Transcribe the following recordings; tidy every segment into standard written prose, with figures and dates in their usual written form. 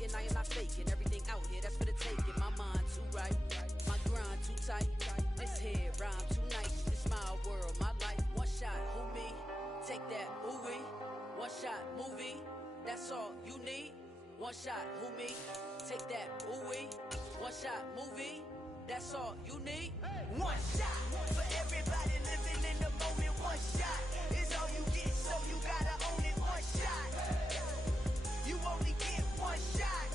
waiting, I am not faking. Everything out here, that's for the taking. My mind too right, my grind too tight. This head rhyme too nice. This my world, my life. One shot, who me? Take that, ooh-wee. One shot, movie. That's all you need. One shot, who me? Take that, ooh-wee. One shot, movie. That's all you need. One shot for everybody living in the moment. One shot is all you get, so you gotta own it. One shot. You only get one shot.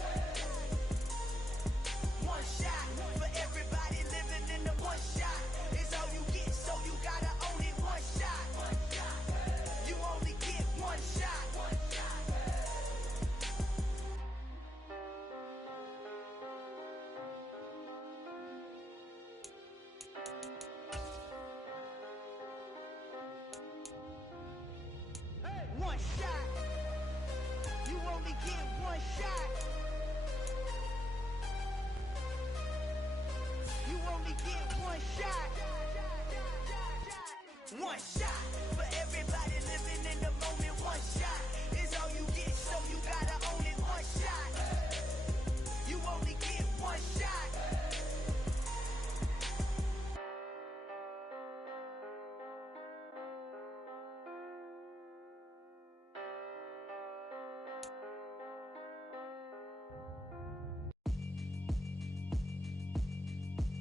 One shot for everybody living in the one shot is all you get, so you gotta own it. One shot. You only get one shot. One shot. You only get one shot. You only get one shot. One shot for everybody living in the moment. One shot is all you get, so you gotta own it. One shot. You only get one shot.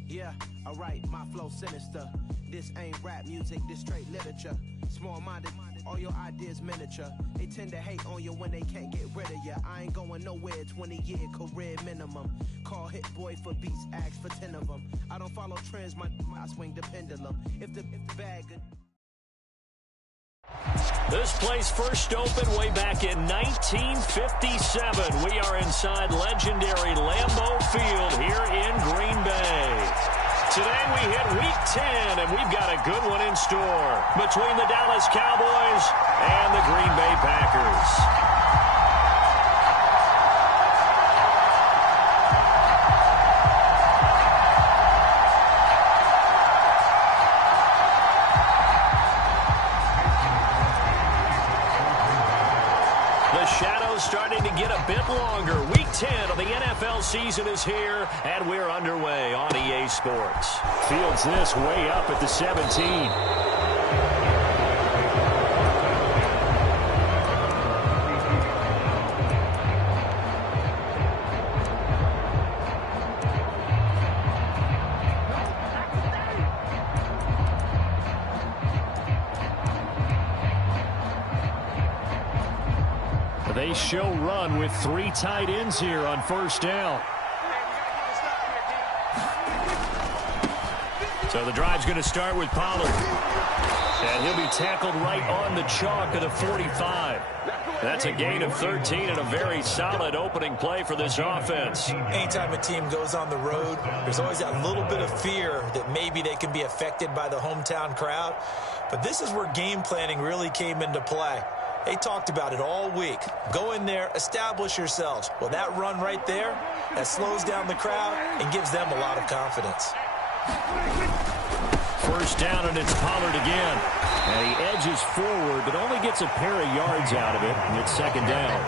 Yeah, alright, my flow sinister. This ain't rap music, this straight literature. Small-minded, all your ideas miniature. They tend to hate on you when they can't get rid of you. I ain't going nowhere, 20-year career minimum. Call Hit Boy for beats, ask for 10 of them. I don't follow trends, I swing the pendulum. If the bag... This place first opened way back in 1957. We are inside legendary Lambeau Field here in Green Bay. Today we hit Week 10, and we've got a good one in store between the Dallas Cowboys and the Green Bay Packers. Starting to get a bit longer. Week 10 of the NFL season is here, and we're underway on EA Sports. Fields this way up at the 17. They show run with 3 tight ends here on first down. So the drive's going to start with Pollard. And he'll be tackled right on the chalk of the 45. That's a gain of 13 and a very solid opening play for this offense. Anytime a team goes on the road, there's always that little bit of fear that maybe they can be affected by the hometown crowd. But this is where game planning really came into play. They talked about it all week. Go in there, establish yourselves. Well, that run right there, that slows down the crowd and gives them a lot of confidence. First down, and it's Pollard again. And he edges forward, but only gets a pair of yards out of it, and it's second down.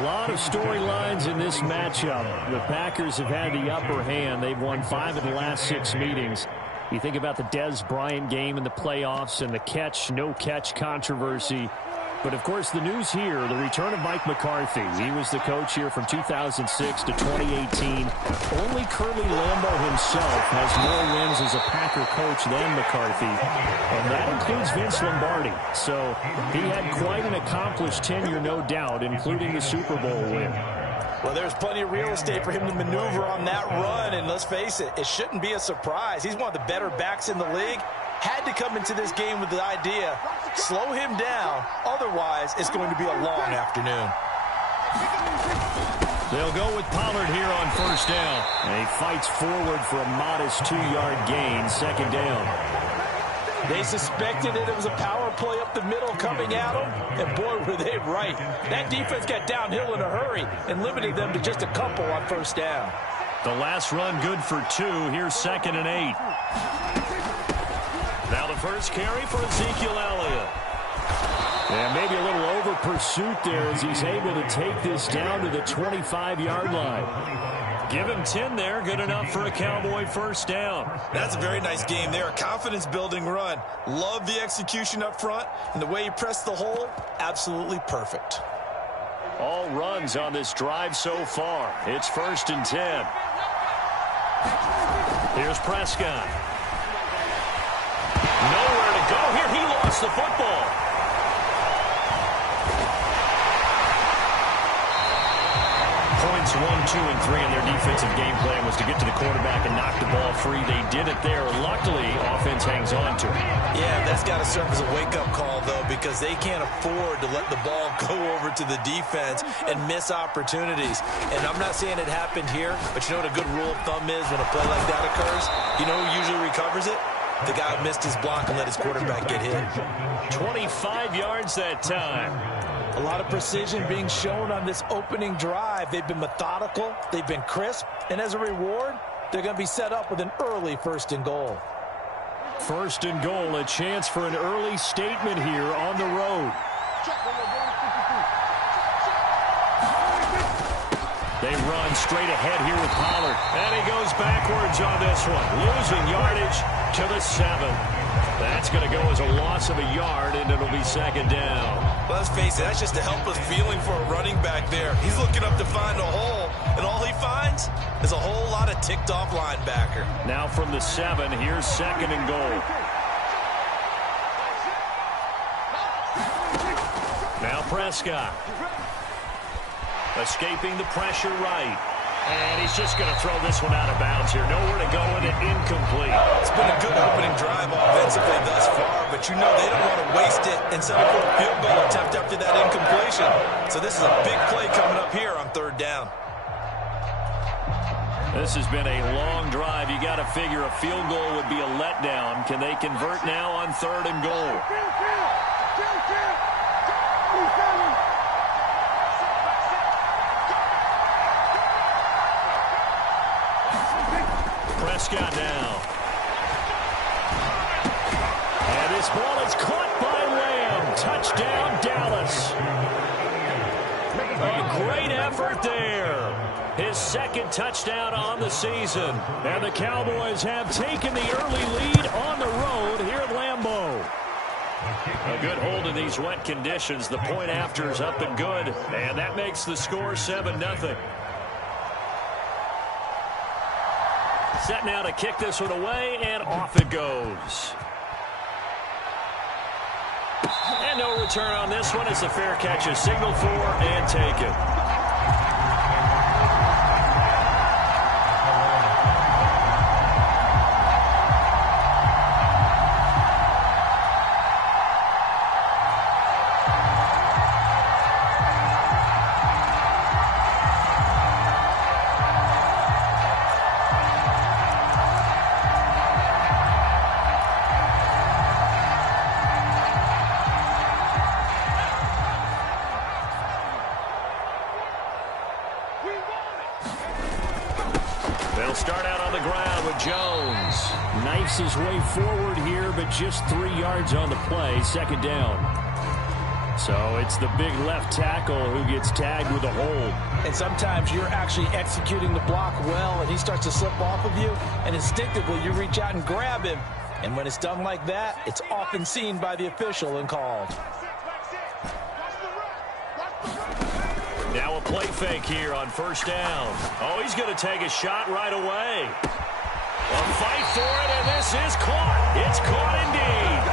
A lot of storylines in this matchup. The Packers have had the upper hand. They've won 5 of the last 6 meetings. You think about the Dez Bryant game in the playoffs and the catch, no catch controversy. But, of course, the news here, the return of Mike McCarthy. He was the coach here from 2006 to 2018. Only Curly Lambeau himself has more wins as a Packer coach than McCarthy, and that includes Vince Lombardi. So he had quite an accomplished tenure, no doubt, including the Super Bowl win. Well, there's plenty of real estate for him to maneuver on that run, and let's face it, it shouldn't be a surprise. He's one of the better backs in the league. Had to come into this game with the idea, slow him down, otherwise it's going to be a long afternoon. They'll go with Pollard here on first down. And he fights forward for a modest 2-yard gain, second down. They suspected that it was a power play up the middle coming at them, and boy, were they right. That defense got downhill in a hurry and limited them to just a couple on first down. The last run good for 2. Here's second and 8. Now the first carry for Ezekiel Elliott. And maybe a little over pursuit there as he's able to take this down to the 25-yard line. Give him 10 there. Good enough for a Cowboy first down. That's a very nice game there. A confidence-building run. Love the execution up front. And the way he pressed the hole, absolutely perfect. All runs on this drive so far. It's 1st and 10. Here's Prescott. Nowhere to go here. He lost the football. Points 1, 2, and 3 in their defensive game plan was to get to the quarterback and knock the ball free. They did it there. Luckily, offense hangs on to it. Yeah, that's got to serve as a wake-up call, though, because they can't afford to let the ball go over to the defense and miss opportunities. And I'm not saying it happened here, but you know what a good rule of thumb is when a play like that occurs? You know who usually recovers it? The guy who missed his block and let his quarterback get hit. 25 yards that time. A lot of precision being shown on this opening drive. They've been methodical, they've been crisp, and as a reward, they're going to be set up with an early 1st and goal. 1st and goal, a chance for an early statement here on the road. They run straight ahead here with Pollard. And he goes backwards on this one. Losing yardage to the 7. That's going to go as a loss of a yard, and it'll be 2nd down. Well, let's face it, that's just a helpless feeling for a running back there. He's looking up to find a hole, and all he finds is a whole lot of ticked-off linebacker. Now from the 7, here's 2nd and goal. Now Prescott. Escaping the pressure right. And he's just going to throw this one out of bounds here. Nowhere to go with it, incomplete. It's been a good opening drive offensively thus far, but you know they don't want to waste it and settle for a field goal attempt after that incompletion. So this is a big play coming up here on 3rd down. This has been a long drive. You got to figure a field goal would be a letdown. Can they convert now on 3rd and goal? Prescott now. And this ball is caught by Lamb. Touchdown, Dallas. A great effort there. His 2nd touchdown on the season. And the Cowboys have taken the early lead on the road here at Lambeau. A good hold in these wet conditions. The point after is up and good. And that makes the score 7-0. Set now to kick this one away, and off it goes. And no return on this one. It's a fair catch, is signaled for and taken. They'll start out on the ground with Jones. Knifes his way forward here, but just 3 yards on the play. 2nd down. So it's the big left tackle who gets tagged with a hold. And sometimes you're actually executing the block well, and he starts to slip off of you, and instinctively you reach out and grab him. And when it's done like that, it's often seen by the official and called. Now a play fake here on 1st down. Oh, he's going to take a shot right away. A fight for it, and this is caught. It's caught indeed.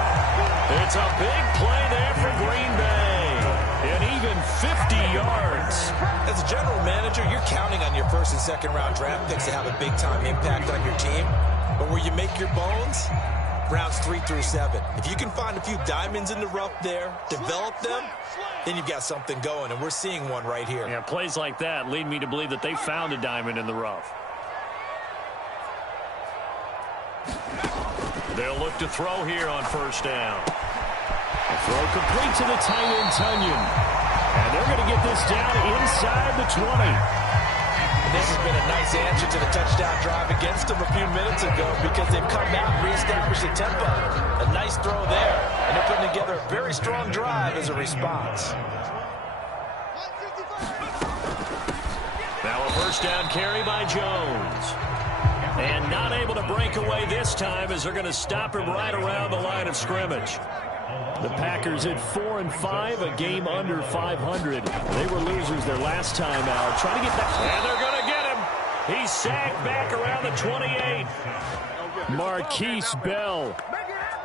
It's a big play there for Green Bay. And even 50 yards. As a general manager, you're counting on your 1st and 2nd round draft picks to have a big-time impact on your team. But where you make your bones, rounds 3 through 7. If you can find a few diamonds in the rough there, develop them, then you've got something going, and we're seeing one right here. Yeah, plays like that lead me to believe that they found a diamond in the rough. They'll look to throw here on 1st down. A throw complete to the tight end, Tunyon. And they're going to get this down inside the 20. This has been a nice answer to the touchdown drive against them a few minutes ago because they've come out and reestablished the tempo. A nice throw there, and they're putting together a very strong drive as a response. Now a first down carry by Jones. And not able to break away this time as they're going to stop him right around the line of scrimmage. The Packers at 4-5, a game under 500. They were losers their last time out. Trying to get back. And they're going to get him. He's sacked back around the 28. Marquise Bell.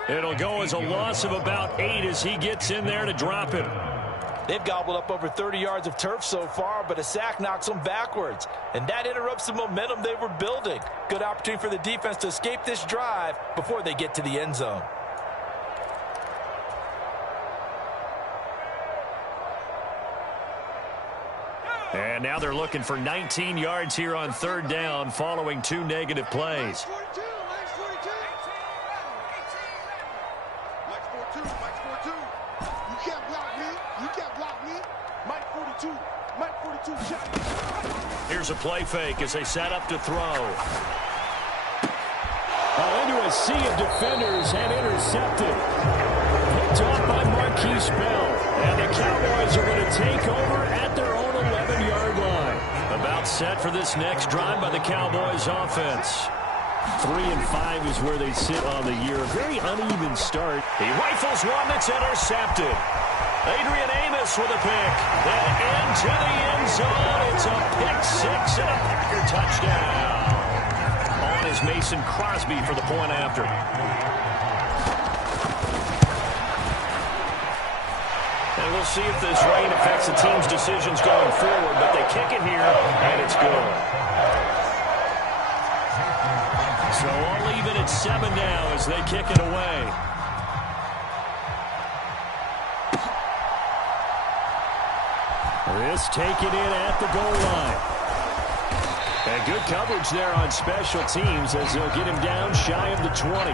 It'll go as a loss of about 8 as he gets in there to drop him. They've gobbled up over 30 yards of turf so far, but a sack knocks them backwards. And that interrupts the momentum they were building. Good opportunity for the defense to escape this drive before they get to the end zone. And now they're looking for 19 yards here on third down following 2 negative plays. Here's a play fake as they set up to throw. Into a sea of defenders and intercepted. Picked off by Marquise Bell. And the Cowboys are going to take over at their own 11-yard line. About set for this next drive by the Cowboys offense. 3-5 is where they sit on the year. A very uneven start. He rifles one that's intercepted. Adrian Amos with a pick. Then into the end zone. It's a pick six and a Packer touchdown. On is Mason Crosby for the point after. And we'll see if this rain affects the team's decisions going forward, but they kick it here, and it's good. So all even at 7 now as they kick it away. This taken in at the goal line. And good coverage there on special teams as they'll get him down shy of the 20.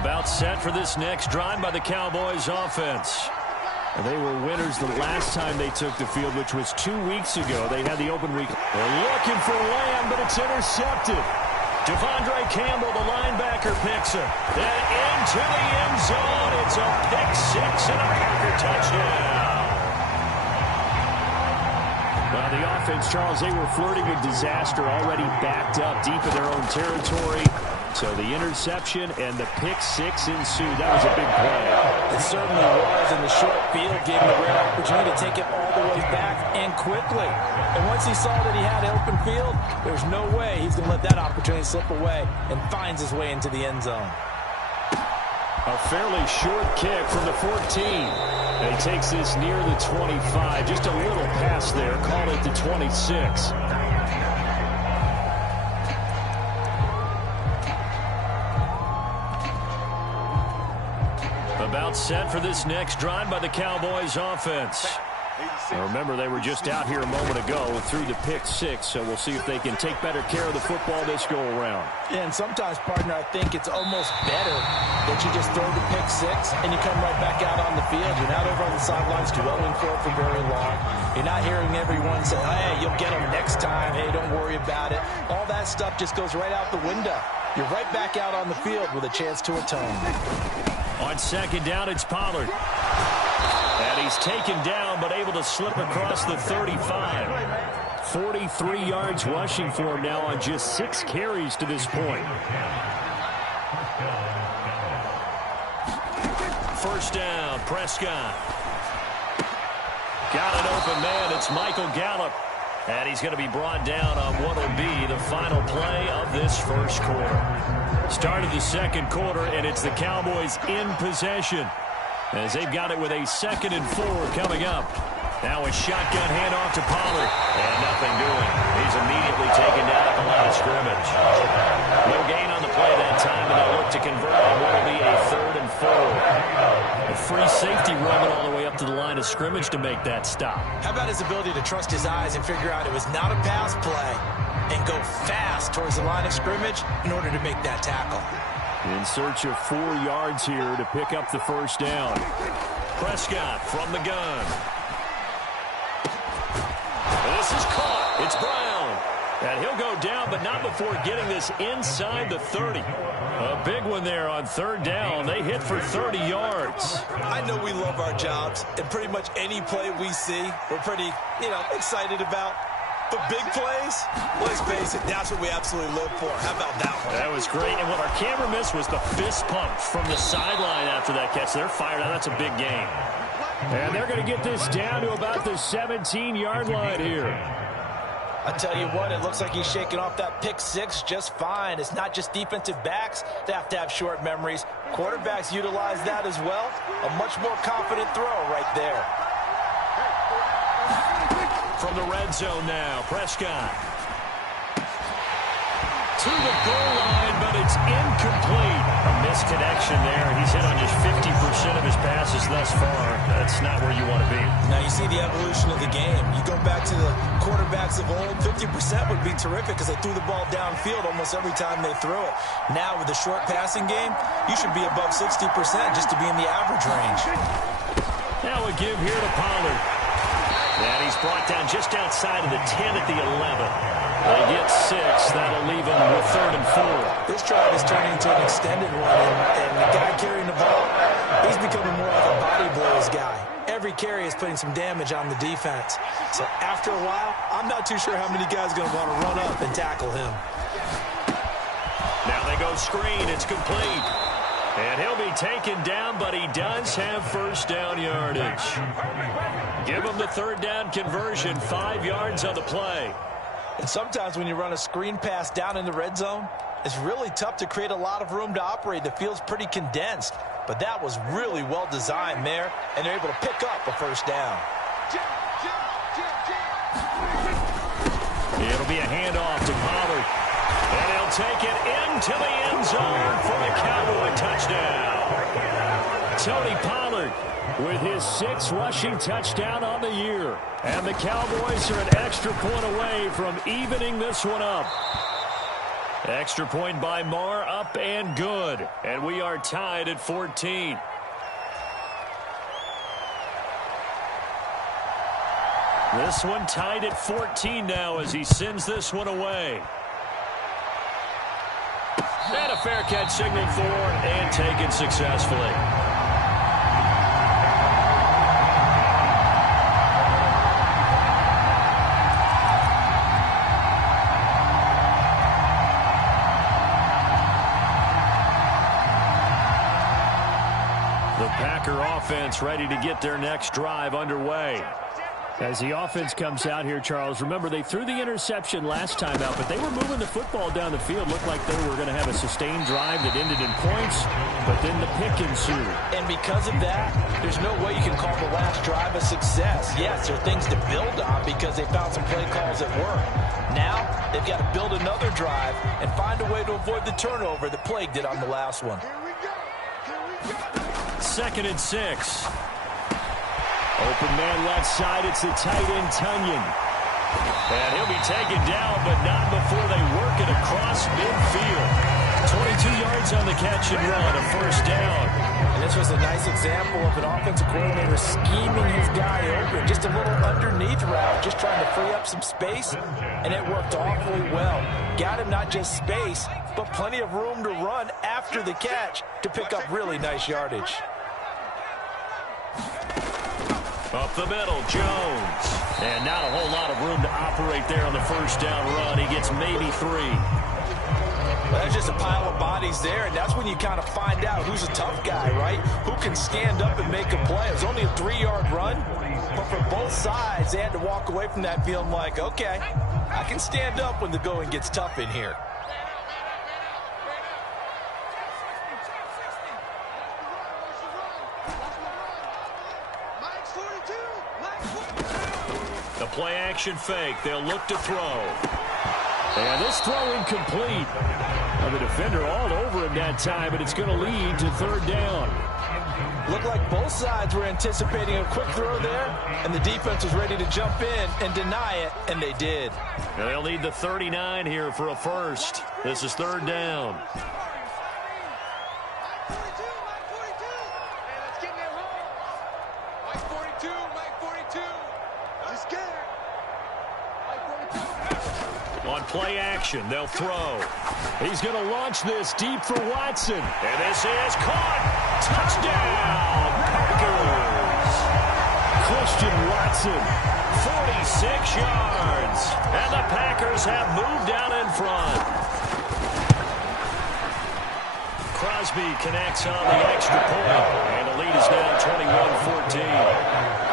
About set for this next drive by the Cowboys offense. They were winners the last time they took the field, which was 2 weeks ago. They had the open week. They're looking for Lamb, but it's intercepted. Devondre Campbell, the linebacker, picks him. Then into the end zone. It's a pick six and a Packer touchdown. Well, the offense, Charles, they were flirting with disaster, already backed up deep in their own territory. So the interception and the pick six ensued. That was a big play. It certainly was, and the short field gave him a great opportunity to take it all the way back and quickly. And once he saw that he had open field, there's no way he's going to let that opportunity slip away, and finds his way into the end zone. A fairly short kick from the 14. And he takes this near the 25. Just a little pass there. Call it the 26. About set for this next drive by the Cowboys offense. Now remember, they were just out here a moment ago through the pick six, so we'll see if they can take better care of the football this go around. Yeah, and sometimes, partner, I think it's almost better that you just throw the pick six and you come right back out on the field. You're not over on the sidelines dwelling for it for very long. You're not hearing everyone say, hey, you'll get them next time. Hey, don't worry about it. All that stuff just goes right out the window. You're right back out on the field with a chance to atone. On second down, it's Pollard. And he's taken down, but able to slip across the 35. 43 yards rushing for him now on just 6 carries to this point. First down, Prescott. Got an open man. It's Michael Gallup. And he's going to be brought down on what will be the final play of this first quarter. Start of the second quarter, and it's the Cowboys in possession as they've got it with a 2nd and 4 coming up. Now a shotgun handoff to Pollard, and nothing doing. He's immediately taken down at the line of scrimmage. No gain on the play that time, and they'll look to convert on what will be a 3rd and 4. A free safety running all the way up to the line of scrimmage to make that stop. How about his ability to trust his eyes and figure out it was not a pass play and go fast towards the line of scrimmage in order to make that tackle? In search of 4 yards here to pick up the first down. Prescott from the gun. This is caught. It's Brown. And he'll go down, but not before getting this inside the 30. A big one there on 3rd down. They hit for 30 yards. I know we love our jobs, and pretty much any play we see, we're pretty, excited about. But big plays, let's face it, that's what we absolutely live for. How about that one? That was great. And what our camera missed was the fist pump from the sideline after that catch. They're fired out. That's a big game. And they're going to get this down to about the 17-yard line here. I tell you what, it looks like he's shaking off that pick 6 just fine. It's not just defensive backs that have to have short memories. Quarterbacks utilize that as well. A much more confident throw right there. From the red zone now, Prescott. To the goal line, but it's incomplete. A misconnection there. He's hit on just 50% of his passes thus far. That's not where you want to be. Now you see the evolution of the game. You go back to the quarterbacks of old, 50% would be terrific because they threw the ball downfield almost every time they threw it. Now with the short passing game, you should be above 60% just to be in the average range. Now a give here to Pollard. And he's brought down just outside of the 10 at the 11. They get 6. That'll leave them with 3rd and 4. This drive is turning into an extended one, and the guy carrying the ball, he's becoming more like a body blows guy. Every carry is putting some damage on the defense. So after a while, I'm not too sure how many guys are going to want to run up and tackle him. Now they go screen. It's complete. And he'll be taken down, but he does have first down yardage. Give him the 3rd down conversion, 5 yards on the play. And sometimes when you run a screen pass down in the red zone, it's really tough to create a lot of room to operate. The field's pretty condensed. But that was really well designed there, and they're able to pick up a first down. It'll be a handoff to Pollard. And he'll take it into the end zone for a Cowboy touchdown. Tony Pollard with his 6th rushing touchdown on the year. And the Cowboys are an extra point away from evening this one up. Extra point by Marr, up and good. And we are tied at 14. This one tied at 14 now as he sends this one away. And a fair catch signaled for and taken successfully. The Packer offense ready to get their next drive underway. As the offense comes out here, Charles, remember they threw the interception last time out, but they were moving the football down the field. Looked like they were going to have a sustained drive that ended in points, but then the pick ensued. And because of that, there's no way you can call the last drive a success. Yes, there are things to build on because they found some play calls that work. Now, they've got to build another drive and find a way to avoid the turnover that plagued it on the last one. 2nd and 6. Open man left side, it's the tight end Tunyon. And he'll be taken down, but not before they work it across midfield. 22 yards on the catch and run, a first down. And this was a nice example of an offensive coordinator scheming his guy open. Just a little underneath route, just trying to free up some space, and it worked awfully well. Got him not just space, but plenty of room to run after the catch to pick up really nice yardage. Up the middle, Jones. And not a whole lot of room to operate there on the first down run. He gets maybe 3. Well, that's just a pile of bodies there, and that's when you kind of find out who's a tough guy, right? Who can stand up and make a play. It was only a 3-yard run, but for both sides, they had to walk away from that feeling like, okay, I can stand up when the going gets tough in here. The play action fake. They'll look to throw. And this throw incomplete. Well, the defender all over him that time, but it's going to lead to 3rd down. Looked like both sides were anticipating a quick throw there, and the defense was ready to jump in and deny it, and they did. Now they'll need the 39 here for a first. This is 3rd down. On play action, they'll throw. He's going to launch this deep for Watson. And this is caught. Touchdown, Packers. Christian Watson, 46 yards. And the Packers have moved down in front. Crosby connects on the extra point. And the lead is now 21-14.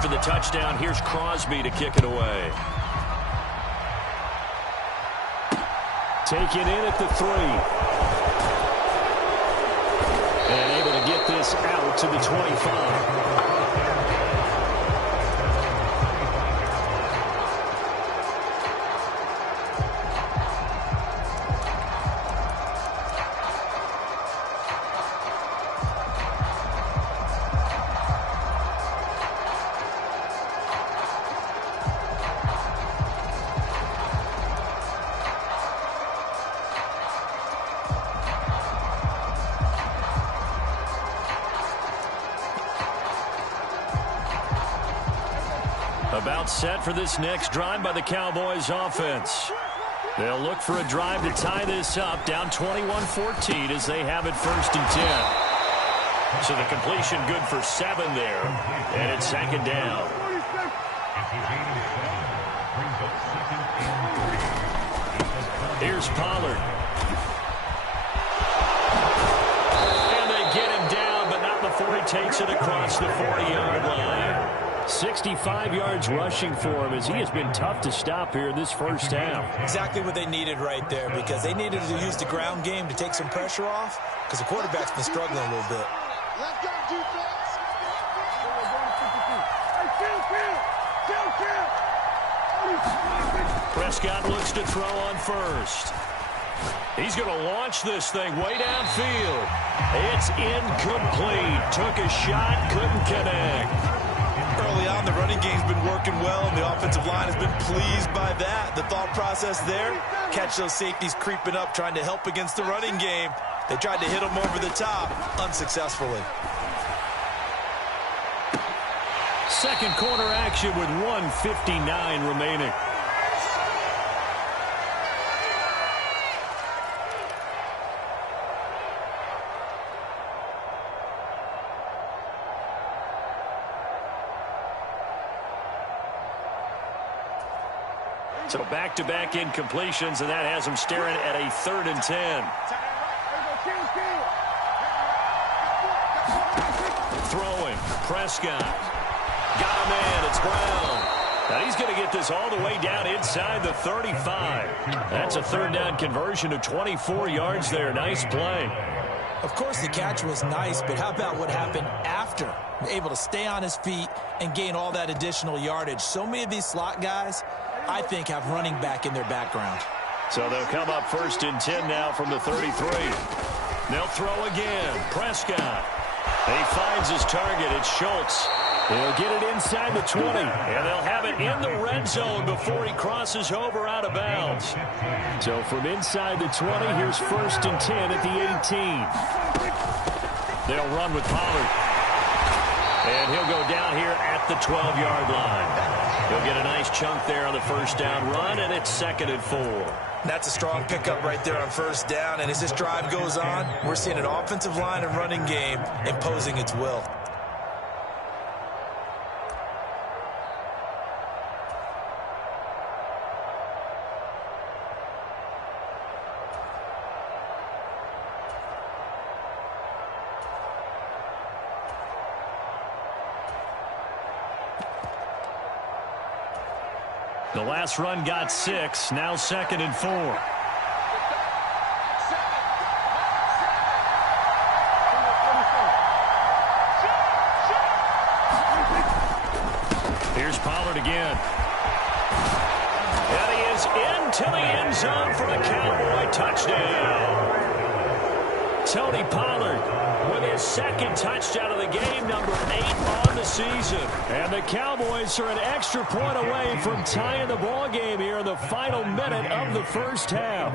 After the touchdown, here's Crosby to kick it away. Taken in at the 3. And able to get this out to the 25. About set for this next drive by the Cowboys offense. They'll look for a drive to tie this up, down 21-14 as they have it 1st and 10. So the completion good for 7 there, and it's 2nd down. Here's Pollard. And they get him down, but not before he takes it across the 40-yard line. 65 yards rushing for him as he has been tough to stop here in this first half. Exactly what they needed right there, because they needed to use the ground game to take some pressure off, because the quarterback's been struggling a little bit. Let's go, defense. Prescott looks to throw on first. He's going to launch this thing way downfield. It's incomplete. Took a shot, couldn't connect. Early on, the running game's been working well, and the offensive line has been pleased by that. The thought process there, catch those safeties creeping up, trying to help against the running game. They tried to hit them over the top, unsuccessfully. Second quarter action with 1:59 remaining. So back-to-back incompletions, and that has them staring at a 3rd and 10. Throwing, Prescott. Got him in, it's Brown. Now he's going to get this all the way down inside the 35. That's a 3rd down conversion of 24 yards there. Nice play. Of course, the catch was nice, but how about what happened after? Able to stay on his feet and gain all that additional yardage. So many of these slot guys, I think, have running back in their background. So they'll come up 1st and 10 now from the 33. They'll throw again. Prescott. He finds his target. It's Schultz. He'll get it inside the 20, and they'll have it in the red zone before he crosses over out of bounds. So from inside the 20, here's 1st and 10 at the 18. They'll run with Pollard. And he'll go down here at the 12-yard line. He'll get a nice chunk there on the 1st down run, and it's 2nd and 4. That's a strong pickup right there on 1st down, and as this drive goes on, we're seeing an offensive line and running game imposing its will. The last run got 6, now 2nd and 4. Here's Pollard again. And he is into the end zone for the Cowboy touchdown. Tony Pollard with his 2nd touchdown of the game, number 8 on the season. And the Cowboys are an extra point away from tying the ball game here in the final minute of the 1st half.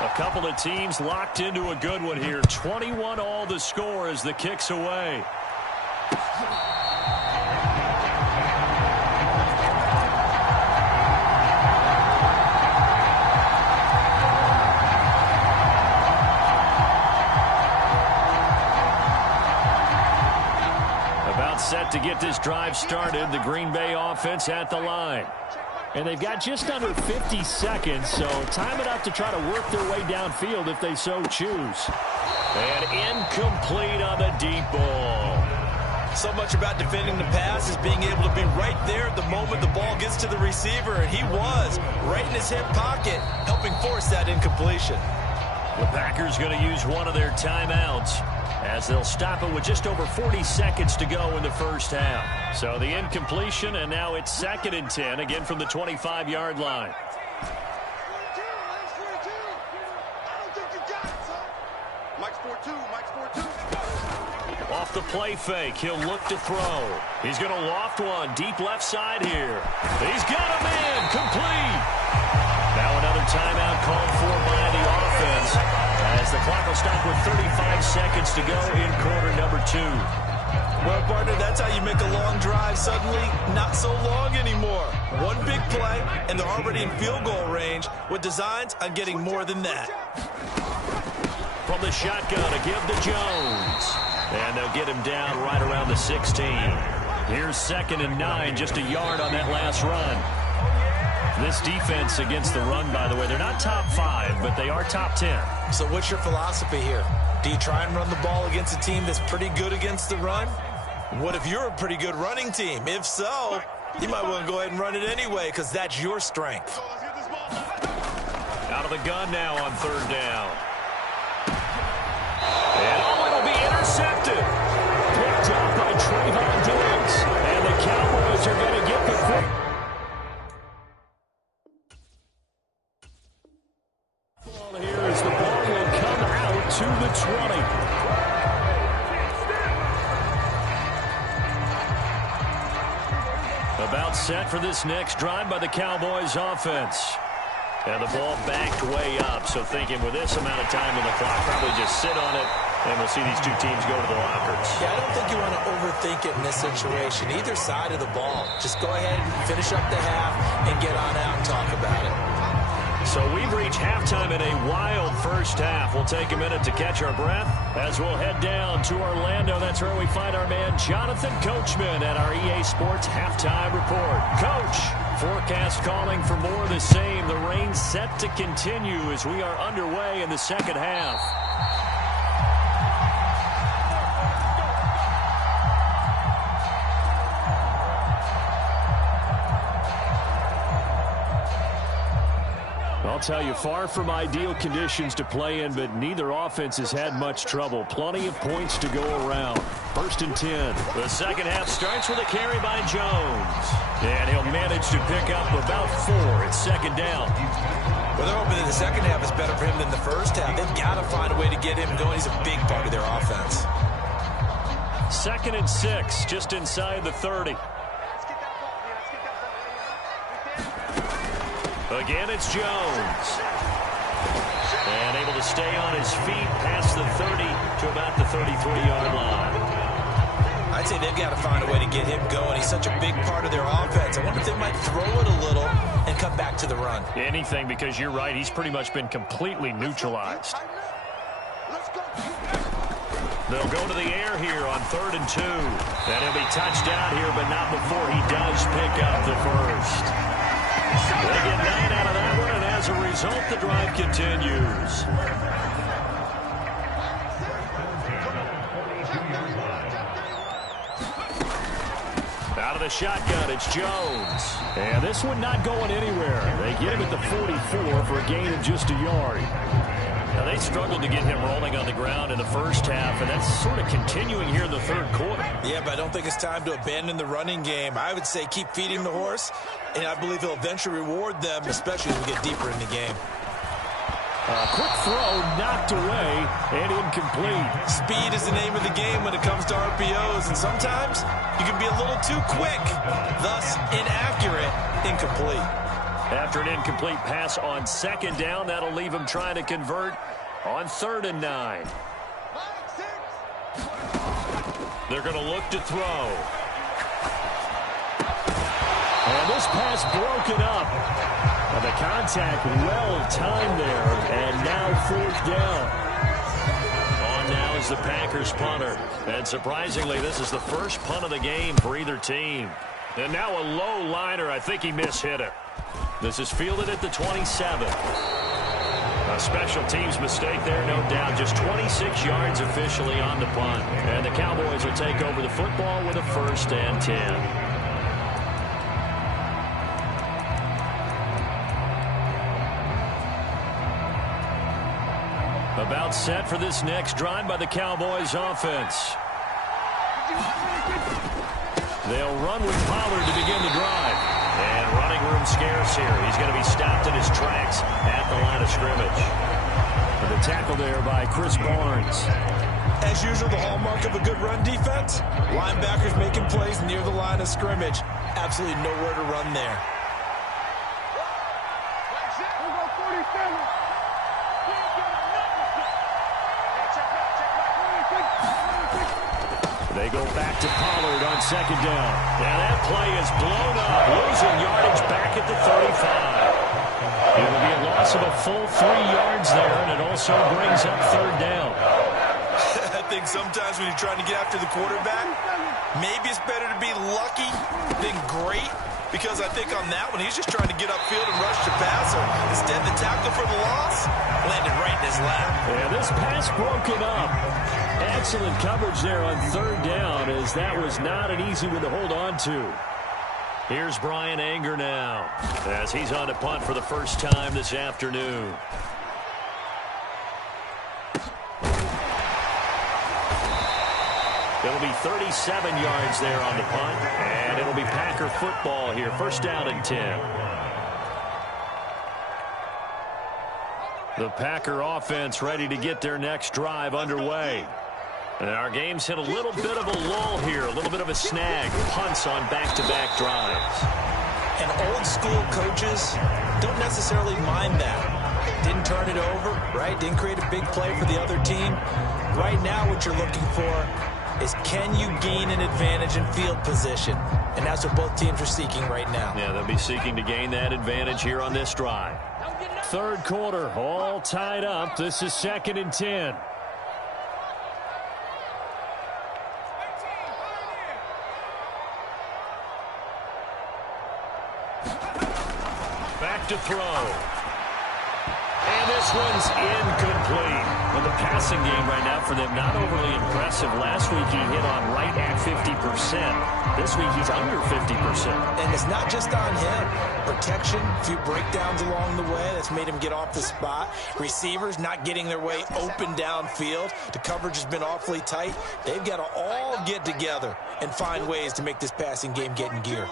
A couple of teams locked into a good one here. 21 all the score as the kick's away. set to get this drive started. The Green Bay offense at the line. And they've got just under 50 seconds, so time enough to try to work their way downfield if they so choose. And incomplete on the deep ball. So much about defending the pass is being able to be right there at the moment the ball gets to the receiver, and he was right in his hip pocket, helping force that incompletion. The Packers going to use one of their timeouts as they'll stop it with just over 40 seconds to go in the first half. So the incompletion, and now it's 2nd and 10, again from the 25-yard line. Off the play fake, he'll look to throw. He's going to loft one deep left side here. He's got him in, complete. Now another timeout called for by the offense as the clock will stop with 35 seconds to go in quarter number 2. Well, partner, that's how you make a long drive suddenly not so long anymore. One big play, and they're already in field goal range with designs on getting more than that. From the shotgun, a give to Jones. And they'll get him down right around the 16. Here's 2nd and 9, just a yard on that last run. This defense against the run, by the way, they're not top 5, but they are top 10. So what's your philosophy here? Do you try and run the ball against a team that's pretty good against the run? What if you're a pretty good running team? If so, you might want to go ahead and run it anyway because that's your strength. Out of the gun now on 3rd down. And it'll be intercepted. Picked up by Trayvon Diggs. And the Cowboys are going to get the quick. Here as the ball will come out to the 20. About set for this next drive by the Cowboys offense. And the ball backed way up, so thinking with this amount of time on the clock, probably just sit on it, and we'll see these two teams go to the lockers. Yeah, I don't think you want to overthink it in this situation. Either side of the ball. Just go ahead and finish up the half and get on out and talk about it. So we've reached halftime in a wild first half. We'll take a minute to catch our breath as we'll head down to Orlando. That's where we find our man Jonathan Coachman at our EA Sports Halftime Report. Coach, forecast calling for more of the same. The rain set to continue as we are underway in the second half. I'll tell you, far from ideal conditions to play in, but neither offense has had much trouble. Plenty of points to go around. 1st and 10. The second half starts with a carry by Jones. And he'll manage to pick up about 4. It's 2nd down. Well, they're hoping that the second half is better for him than the first half. They've got to find a way to get him going. He's a big part of their offense. 2nd and 6, just inside the 30. Again, it's Jones. And able to stay on his feet past the 30 to about the 33-yard line. I'd say they've got to find a way to get him going. He's such a big part of their offense. I wonder if they might throw it a little and come back to the run. Anything, because you're right. He's pretty much been completely neutralized. They'll go to the air here on 3rd and 2. And he'll be touched out here, but not before he does pick up the first. They get 9 out of that one, and as a result, the drive continues. Out of the shotgun, it's Jones. And this one not going anywhere. They get him at the 44 for a gain of just a yard. Now, they struggled to get him rolling on the ground in the first half, and that's sort of continuing here in the 3rd quarter. Yeah, but I don't think it's time to abandon the running game. I would say keep feeding the horse, and I believe he'll eventually reward them, especially as we get deeper in the game. A quick throw knocked away and incomplete. Speed is the name of the game when it comes to RPOs, and sometimes you can be a little too quick, thus inaccurate, incomplete. After an incomplete pass on 2nd down, that'll leave him trying to convert on 3rd and 9. They're going to look to throw. And this pass broken up. And the contact well timed there. And now 4th down. On now is is the Packers punter. And surprisingly, this is the first punt of the game for either team. And now a low liner. I think he mishit it. This is fielded at the 27. A special teams mistake there, no doubt. Just 26 yards officially on the punt. And the Cowboys will take over the football with a 1st and 10. About set for this next drive by the Cowboys offense. They'll run with Pollard to begin the drive. And running room scarce here. He's going to be stopped in his tracks at the line of scrimmage. And the tackle there by Chris Barnes. As usual, the hallmark of a good run defense. Linebackers making plays near the line of scrimmage. Absolutely nowhere to run there. They go back to Pollard on 2nd down. Now that play is blown up, losing yardage back at the 35. It will be a loss of a full 3 yards there, and it also brings up 3rd down. I think sometimes when you're trying to get after the quarterback, maybe it's better to be lucky than great, because I think on that one, he's just trying to get upfield and rush the passer. Instead, the tackle for the loss landed right in his lap. Yeah, this pass broken up. Excellent coverage there on 3rd down, as that was not an easy one to hold on to. Here's Brian Anger now, as he's on to punt for the first time this afternoon. It'll be 37 yards there on the punt, and it'll be Packer football here. 1st down and 10. The Packer offense ready to get their next drive underway. And our game's hit a little bit of a lull here, a little bit of a snag. Punts on back-to-back drives. And old-school coaches don't necessarily mind that. Didn't turn it over, right? Didn't create a big play for the other team. Right now what you're looking for is, can you gain an advantage in field position? And that's what both teams are seeking right now. Yeah, they'll be seeking to gain that advantage here on this drive. 3rd quarter, all tied up. This is 2nd and 10. Back to throw. And this one's incomplete. Well, the passing game right now for them, not overly impressive. Last week he hit on right at 50%. This week he's under 50%. And it's not just on him. Protection, a few breakdowns along the way that's made him get off the spot. Receivers not getting their way open downfield. The coverage has been awfully tight. They've got to all get together and find ways to make this passing game get in gear.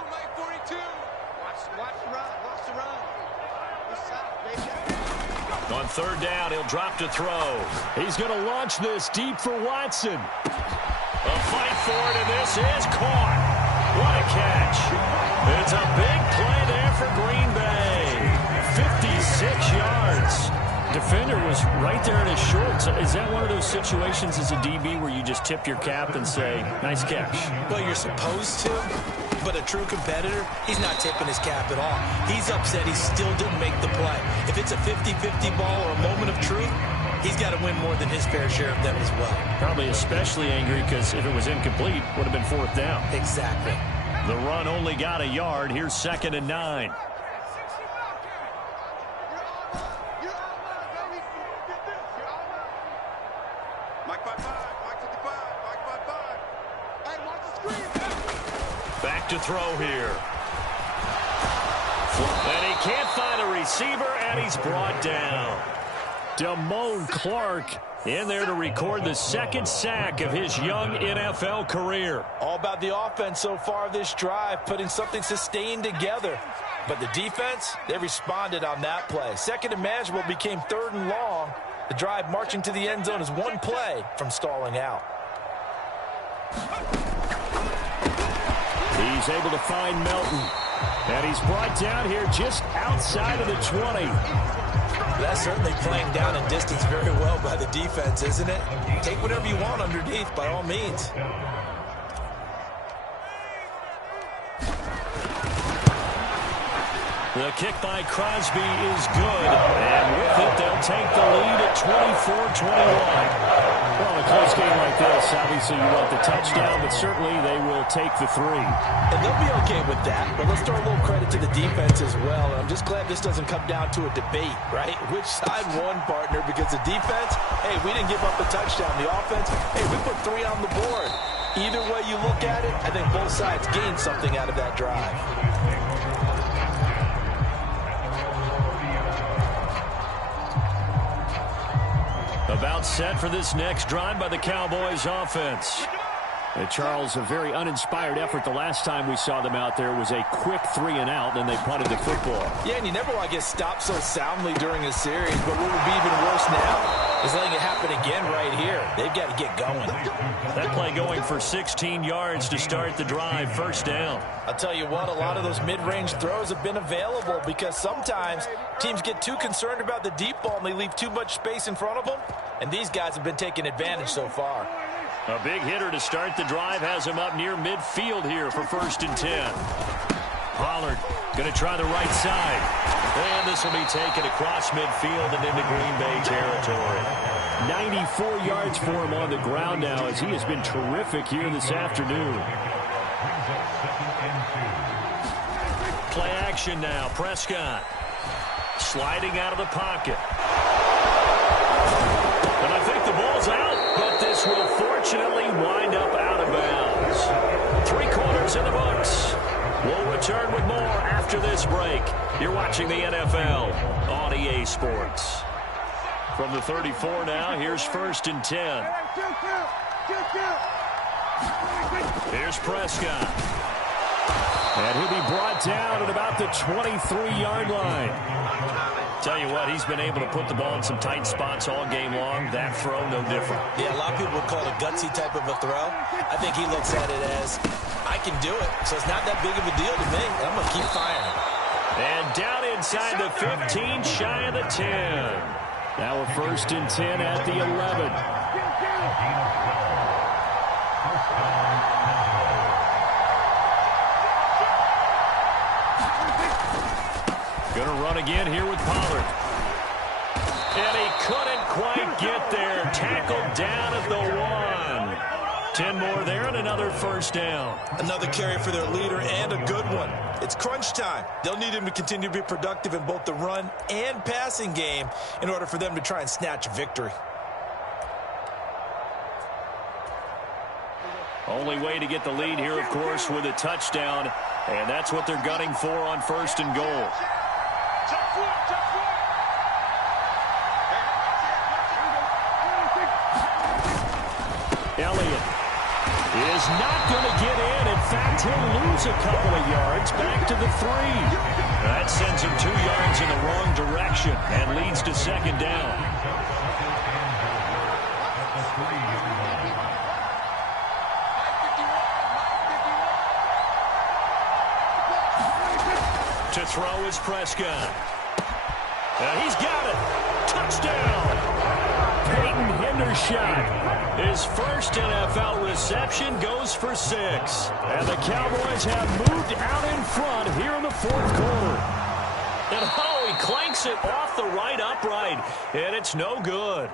On 3rd down, he'll drop to throw. He's going to launch this deep for Watson. A fight for it, and this is caught. What a catch. It's a big play there for Green Bay. 56 yards. Defender was right there in his shorts. Is that one of those situations as a DB where you just tip your cap and say, nice catch? Well, you're supposed to, but a true competitor, he's not tipping his cap at all. He's upset he still didn't make the play. If it's a 50-50 ball or a moment of truth, he's got to win more than his fair share of them as well. Probably especially angry because if it was incomplete, it would have been 4th down. Exactly. The run only got a yard. Here's 2nd and 9. Back to throw here. And he can't find a receiver, and he's brought down. Damone Clark in there to record the 2nd sack of his young NFL career. All about the offense so far this drive, putting something sustained together. But the defense, they responded on that play. 2nd and manageable became 3rd and long. The drive marching to the end zone is one play from stalling out. He's able to find Melton. And he's brought down here just outside of the 20. That's certainly playing down in distance very well by the defense, isn't it? Take whatever you want underneath, by all means. The kick by Crosby is good. And with it, they'll take the lead at 24-21. Well, in a close game like this, obviously you want the touchdown, but certainly they will take the 3. And they'll be okay with that, but let's throw a little credit to the defense as well. And I'm just glad this doesn't come down to a debate, right? Which side won, partner? Because the defense, hey, we didn't give up a touchdown. The offense, hey, we put 3 on the board. Either way you look at it, I think both sides gained something out of that drive. About set for this next drive by the Cowboys offense. And Charles, a very uninspired effort the last time we saw them out there was a quick 3-and-out, and they punted the football. Yeah, and you never want to get stopped so soundly during a series, but what would be even worse now is letting it happen again right here. They've got to get going. That play going for 16 yards to start the drive, first down. I'll tell you what, a lot of those mid-range throws have been available because sometimes teams get too concerned about the deep ball and they leave too much space in front of them, and these guys have been taking advantage so far. A big hitter to start the drive has him up near midfield here for 1st and 10. Pollard going to try the right side. And this will be taken across midfield and into Green Bay territory. 94 yards for him on the ground now as he has been terrific here this afternoon. Play action now. Prescott sliding out of the pocket. And I think the ball's out, but this will fortunately wind up out of bounds. 3 quarters in the books. We'll return with more after this break. You're watching the NFL on EA Sports. From the 34 now, here's 1st and 10. Here's Prescott. And he'll be brought down at about the 23-yard line. Tell you what, he's been able to put the ball in some tight spots all game long. That throw, no different. Yeah, a lot of people would call it a gutsy type of a throw. I think he looks at it as, I can do it, so it's not that big of a deal to me. I'm going to keep firing. And down inside the 15, shy of the 10. Now a 1st and 10 at the 11. Going to run again here with Pollard. And he couldn't quite get there. Tackled down at the 1. 10 more there and another 1st down. Another carry for their leader and a good one. It's crunch time. They'll need him to continue to be productive in both the run and passing game in order for them to try and snatch a victory. Only way to get the lead here, of course, with a touchdown. And that's what they're gunning for on 1st and goal. Elliott is not going to get in. In fact, he'll lose a couple of yards back to the 3. That sends him 2 yards in the wrong direction and leads to 2nd down. To throw is Prescott. And he's got it. Touchdown. Peyton Hendershot. His first NFL reception goes for 6. And the Cowboys have moved out in front here in the 4th quarter. And oh, he clanks it off the right upright. And it's no good.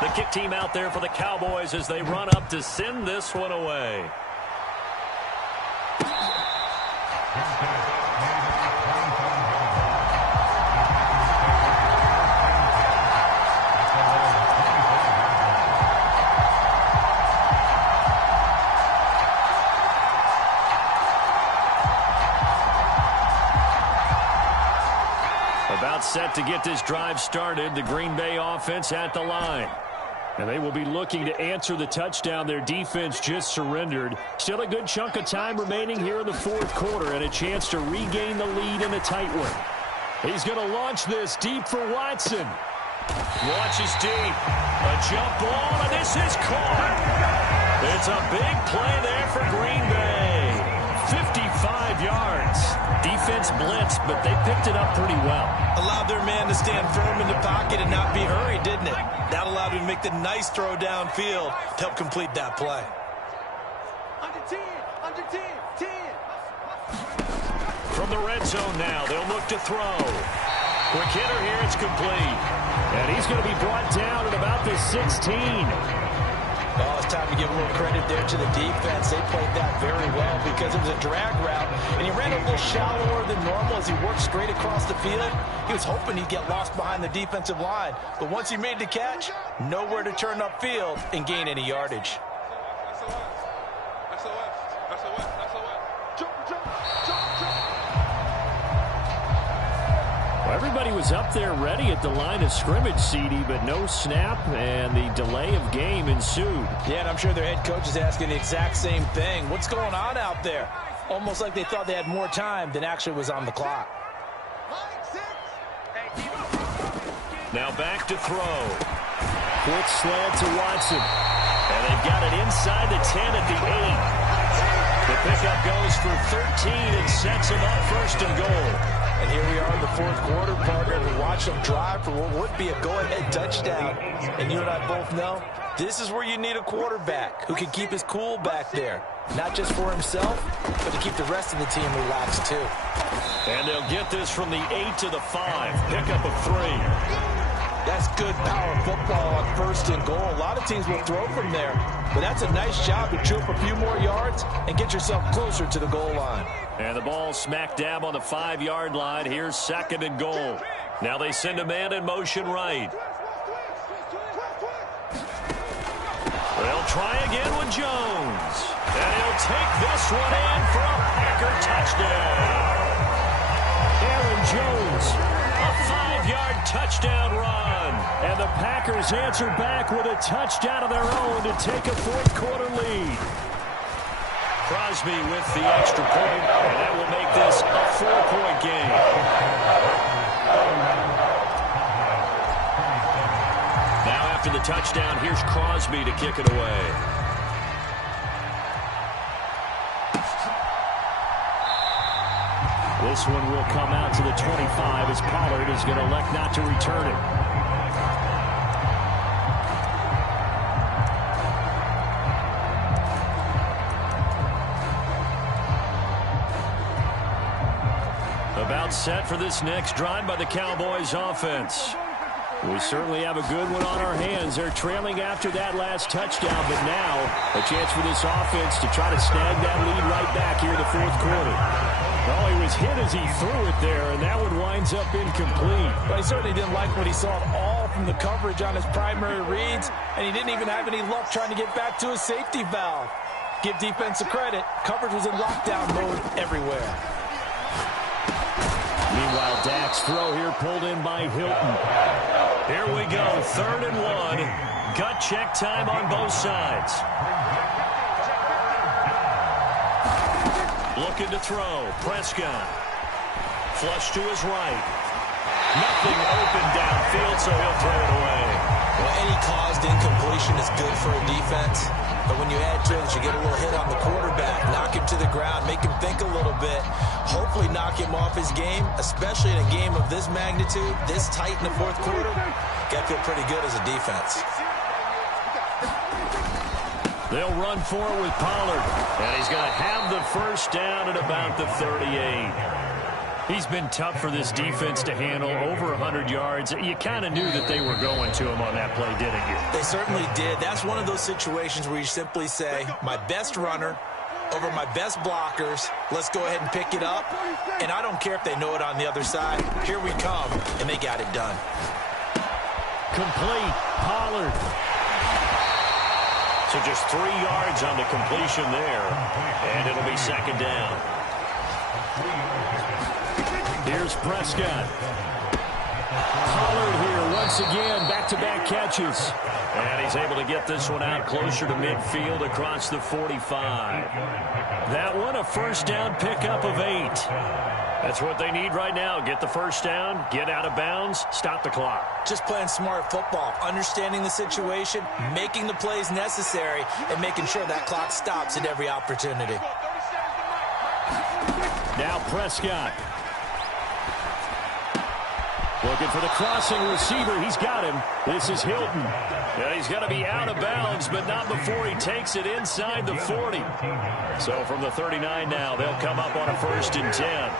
The kick team out there for the Cowboys as they run up to send this one away. About set to get this drive started. The Green Bay offense at the line. And they will be looking to answer the touchdown their defense just surrendered. Still a good chunk of time remaining here in the 4th quarter and a chance to regain the lead in a tight one. He's going to launch this deep for Watson. Launches deep. A jump ball, and this is caught. It's a big play there for Green Bay. 55 yards. Defense blitzed, but they picked it up pretty well. Allowed their man to stand firm in the pocket and not be hurried, didn't it? That allowed him to make the nice throw downfield to help complete that play. Under 10, under 10, 10. From the red zone now, they'll look to throw. Quick hitter here, it's complete. And he's going to be brought down at about the 16. Oh, it's time to give a little credit there to the defense. They played that very well because it was a drag route, and he ran a little shallower than normal as he worked straight across the field. He was hoping he'd get lost behind the defensive line, but once he made the catch, nowhere to turn upfield and gain any yardage. Everybody was up there ready at the line of scrimmage, CD, but no snap, and the delay of game ensued. Yeah, and I'm sure their head coach is asking the exact same thing. What's going on out there? Almost like they thought they had more time than actually was on the clock. Now back to throw. Quick slant to Watson. And they've got it inside the 10 at the 8. The pickup goes for 13 and sets them up first and goal. And here we are in the fourth quarter, partner. We watch them drive for what would be a go-ahead touchdown. And you and I both know this is where you need a quarterback who can keep his cool back there. Not just for himself, but to keep the rest of the team relaxed too. And they'll get this from the 8 to the 5. Pickup of 3. That's good power football on first and goal. A lot of teams will throw from there, but that's a nice job to chew up a few more yards and get yourself closer to the goal line. And the ball smack dab on the 5-yard line. Here's second and goal. Now they send a man in motion right. They'll try again with Jones. And he'll take this one in for a Packer touchdown. Aaron Jones, a 5-yard touchdown run. And the Packers answer back with a touchdown of their own to take a fourth-quarter lead. Crosby with the extra point, and that will make this a 4-point game. Now after the touchdown, here's Crosby to kick it away. This one will come out to the 25 as Pollard is going to elect not to return it. About set for this next drive by the Cowboys offense. We certainly have a good one on our hands. They're trailing after that last touchdown, but now a chance for this offense to try to snag that lead right back here in the fourth quarter. Oh, he was hit as he threw it there, and that one winds up incomplete. But he certainly didn't like what he saw at all from the coverage on his primary reads, and he didn't even have any luck trying to get back to his safety valve. Give defense a credit. Coverage was in lockdown mode everywhere. Meanwhile, Dak's throw here pulled in by Hilton. Here we go, 3rd and 1. Gut check time on both sides. Looking to throw. Prescott. Flush to his right. Nothing open downfield, so he'll throw it away. Well, any caused incompletion is good for a defense. But when you add to it, you get a little hit on the quarterback, knock him to the ground, make him think a little bit, hopefully knock him off his game, especially in a game of this magnitude, this tight in the fourth quarter. Got to feel pretty good as a defense. They'll run for it with Pollard, and he's going to have the first down at about the 38. He's been tough for this defense to handle, over 100 yards. You kind of knew that they were going to him on that play, didn't you? They certainly did. That's one of those situations where you simply say, my best runner over my best blockers, let's go ahead and pick it up. And I don't care if they know it on the other side. Here we come, and they got it done. Complete. Pollard. So just 3 yards on the completion there, and it'll be second down. Here's Prescott. Pollard here once again, back-to-back catches. And he's able to get this one out closer to midfield across the 45. That one, a first down pickup of 8. That's what they need right now. Get the first down, get out of bounds, stop the clock. Just playing smart football, understanding the situation, making the plays necessary, and making sure that clock stops at every opportunity. Now Prescott. Looking for the crossing receiver. He's got him. This is Hilton. Yeah, he's going to be out of bounds, but not before he takes it inside the 40. So from the 39 now, they'll come up on a 1st and 10.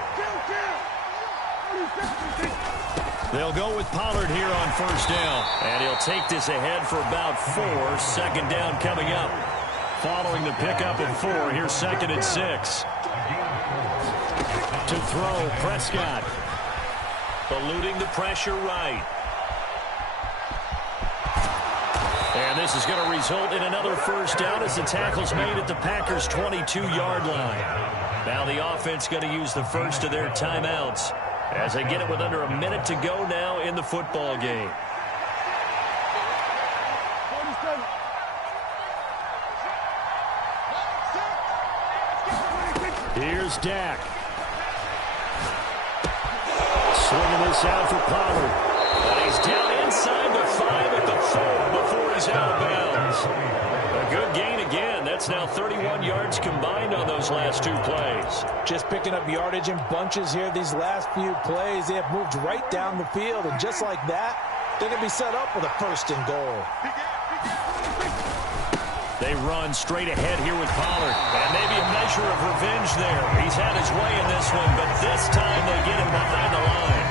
They'll go with Pollard here on first down. And he'll take this ahead for about 4. Second down coming up. Following the pickup of 4, here's 2nd and 6. To throw, Prescott. Eluding the pressure right. And this is going to result in another first down as the tackle's made at the Packers' 22-yard line. Now the offense going to use the first of their timeouts as they get it with under a minute to go now in the football game. Here's Dak. Swinging this out for Pollard. And he's down inside the 5 at the 4 before he's out of bounds. A good gain again. That's now 31 yards combined on those last 2 plays. Just picking up yardage in bunches here these last few plays. They have moved right down the field, and just like that, they're going to be set up with a 1st and goal. They run straight ahead here with Pollard. And maybe a measure of revenge there. He's had his way in this one, but this time they get him behind the line.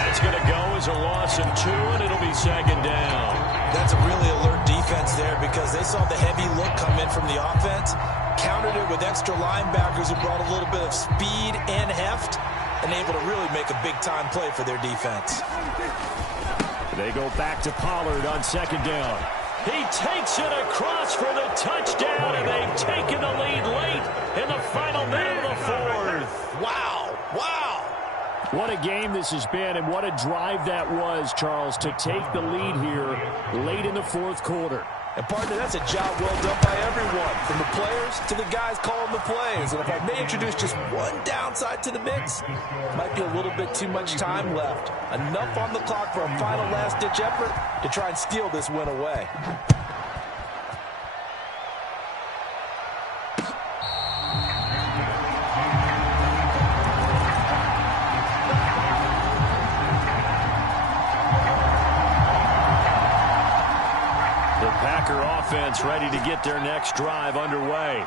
That's going to go as a loss of 2, and it'll be 2nd down. That's a really alert defense there because they saw the heavy look come in from the offense, countered it with extra linebackers who brought a little bit of speed and heft, and able to really make a big-time play for their defense. They go back to Pollard on 2nd down. He takes it across for the touchdown, and they've taken the lead late in the final minute of the 4th. Wow, wow. What a game this has been, and what a drive that was, Charles, to take the lead here late in the 4th quarter. And, partner, that's a job well done by everyone, from the players to the guys calling the plays. And if I may introduce just one downside to the mix, might be a little bit too much time left. Enough on the clock for a final last-ditch effort to try and steal this win away. Offense ready to get their next drive underway.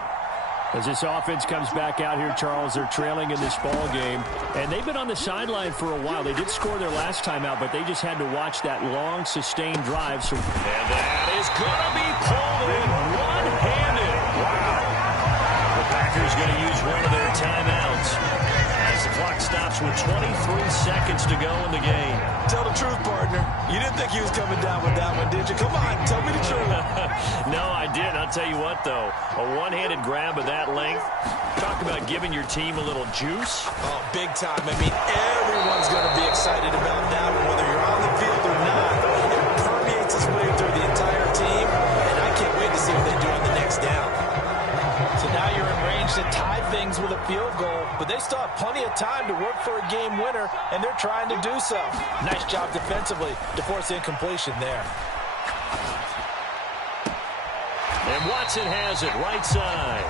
As this offense comes back out here, Charles, they're trailing in this ball game, and they've been on the sideline for a while. They did score their last time out, but they just had to watch that long, sustained drive. And that is going to be pulled in one-handed. Wow. The Packers going to use one of their timeouts as the clock stops with 23 seconds to go in the game. Tell the truth, partner. You didn't think he was coming down with that one, did you? Come on, tell me the truth. No, I didn't. I'll tell you what, though. A one-handed grab of that length. Talk about giving your team a little juice. Oh, big time. I mean, everyone's going to be excited about that one, whether you're on the field or not. It permeates its way through the entire team, and I can't wait to see what they do on the next down. So now you're in range to tie things with a field goal, but they still have plenty of time to work for a game winner, and they're trying to do so. Nice job defensively to force incompletion there. And Watson has it right side.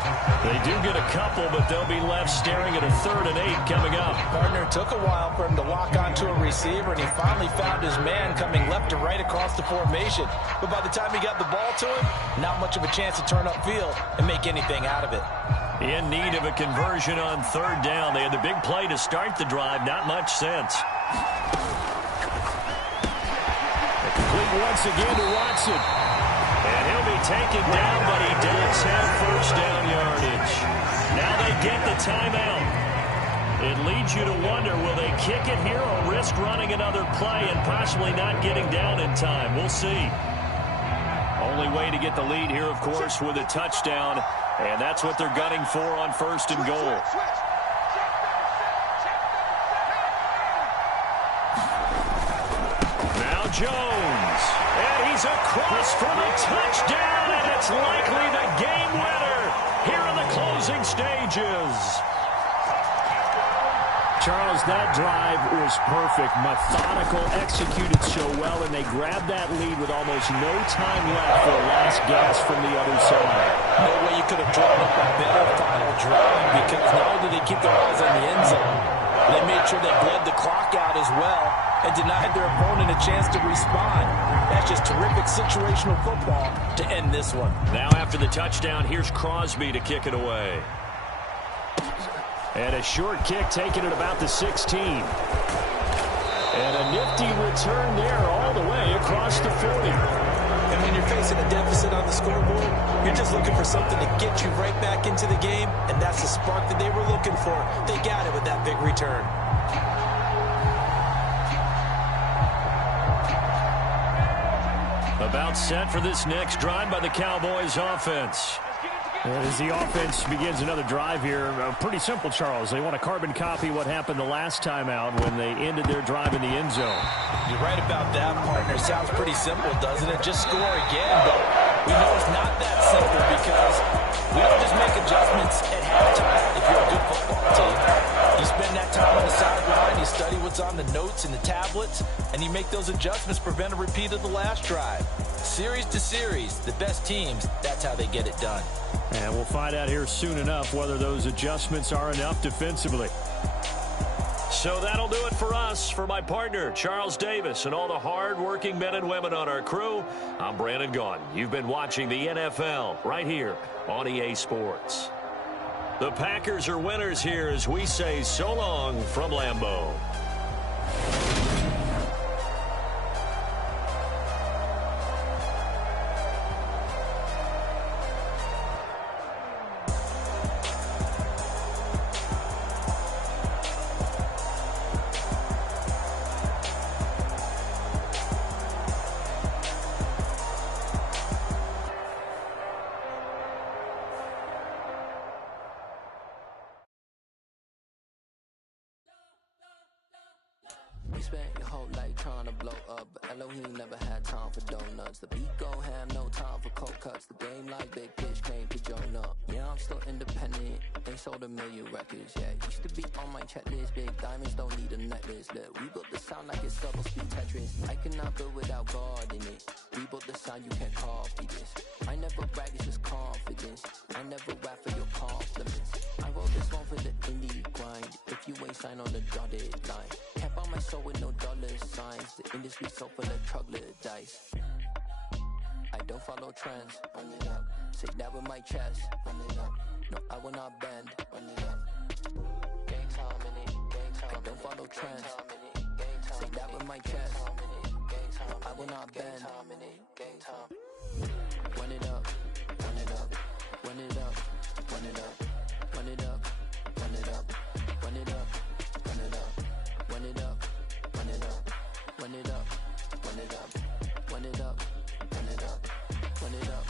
They do get a couple, but they'll be left staring at a 3rd and 8 coming up. Partner, it took a while for him to lock onto a receiver, and he finally found his man coming left to right across the formation. But by the time he got the ball to him, not much of a chance to turn upfield and make anything out of it. In need of a conversion on 3rd down. They had the big play to start the drive. Not much sense. Complete once again to Watson. And he'll be taken down, but he does have first down yardage. Now they get the timeout. It leads you to wonder, will they kick it here or risk running another play and possibly not getting down in time? We'll see. Only way to get the lead here, of course, with a touchdown. And that's what they're gunning for on 1st and goal. Now Jones. And he's across for the touchdown, and it's likely the game winner here in the closing stages. Charles, that drive was perfect, methodical, executed so well, and they grabbed that lead with almost no time left for a last gasp from the other side. No way you could have drawn up a better final drive, because not only did they keep their eyes on the end zone, they made sure they bled the clock out as well and denied their opponent a chance to respond. That's just terrific situational football to end this one. Now after the touchdown, here's Crosby to kick it away. And a short kick taken at about the 16. And a nifty return there all the way across the 40. And when you're facing a deficit on the scoreboard, you're just looking for something to get you right back into the game, and that's the spark that they were looking for. They got it with that big return. About set for this next drive by the Cowboys offense. As the offense begins another drive here, pretty simple, Charles. They want to carbon copy what happened the last time out when they ended their drive in the end zone. You're right about that, partner. Sounds pretty simple, doesn't it? Just score again, but we know it's not that simple because we don't just make adjustments at halftime if you're a good football team. You spend that time on the sideline, you study what's on the notes and the tablets, and you make those adjustments to prevent a repeat of the last drive. Series to series, the best teams, that's how they get it done. And we'll find out here soon enough whether those adjustments are enough defensively. So that'll do it for us. For my partner, Charles Davis, and all the hard-working men and women on our crew, I'm Brandon Gaudin. You've been watching the NFL right here on EA Sports. The Packers are winners here as we say so long from Lambeau. You spent your whole life trying to blow up, but Elohim never had time for donuts. The beat go ham, no time for cold cuts. The game like Big Pitch came to join up. Yeah, I'm still independent, ain't sold a million records yet. Used to be on my checklist, big diamonds don't need a necklace. Look, we built the sound like it's double speed Tetris. I cannot build without God in it. We built the sound, you can't copy this. I never brag, it's just confidence. I never rap for your compliments. I wrote this one for the indie grind. If you ain't signed on the dotted line, can't buy my soul with no dollar signs. The industry so full of troglodytes. I don't follow trends. Run it up. Say that with my chest. Run it up. No, I will not bend. Run it up. Game time in it. Game time. I don't follow trends. Say that with my chest. No, I will not bend. Game time. Run it up. Run it up. Run it up. Run it up. Run it up. Run it up. Run it up. Run it up. Run it up. Run it up. Run it up. Run it up. Run it up. Run it up. Run it up.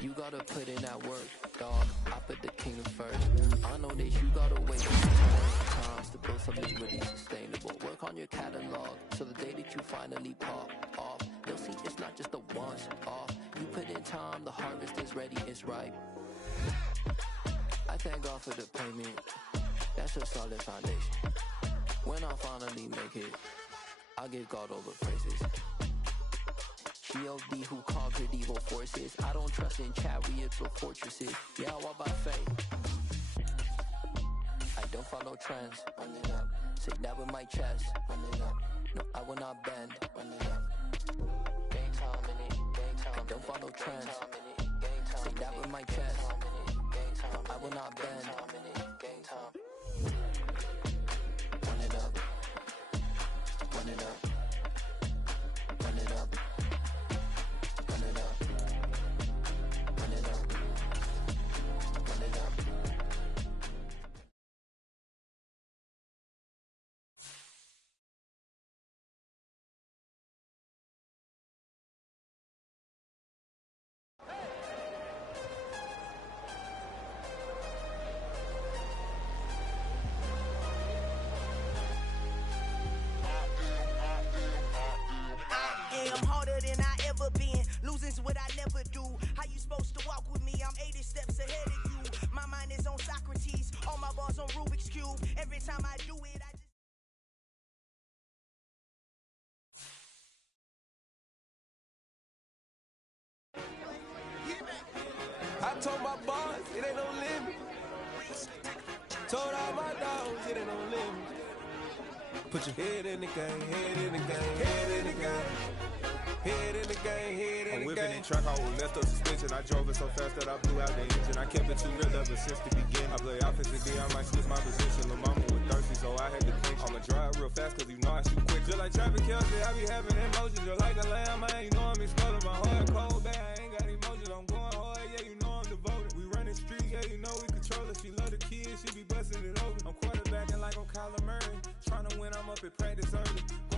You gotta put in that work, dog. I put the kingdom first. I know that you gotta wait times to build something really sustainable. Work on your catalog so the day that you finally pop off, they'll see it's not just a once off. You put in time, the harvest is ready, it's ripe. I thank God for the payment. That's a solid foundation. When I finally make it, I'll give God all the praises. G.O.D. who conquered evil forces. I don't trust in chariots or fortresses. Yeah, I walk by faith. I don't follow trends. Run it up. Say that with my chest. Run it up. No, I will not bend. Run it up. Game time in it. Game time. I don't follow trends. Say that with my chest. No, I will not bend. Game time. Run it up. Run it up. Run it up. Run it up. Run it up. Run it up. I'm harder than I ever been. Losing's what I never do. How you supposed to walk with me? I'm 80 steps ahead of you. My mind is on Socrates. All my bars on Rubik's Cube. Every time I do it, I told my boss, it ain't no limit. Told all my dogs, it ain't no limit. Put your head in the game, head in the game, head in the game. Head in the game, head in the game. I'm whipping in track, I was left up suspension. I drove it so fast that I blew out the engine. I kept it too real ever since the beginning. I play offensive D, I might switch my position. Lil' mama was thirsty, so I had to clinch. I'ma drive real fast, cause you know I shoot quick. like traffic Kelsey, I be having emotions. Just like a lamb, man, you know I'm exploding. My heart cold, bad, I ain't got emotions. I'm going hard, yeah, you know I'm devoted. We running streets, yeah, you know we control it. She love the kids, she be busting it over. I'm quarterbacking like I'm Kyler Murray. Trying to win, I'm up at practice early.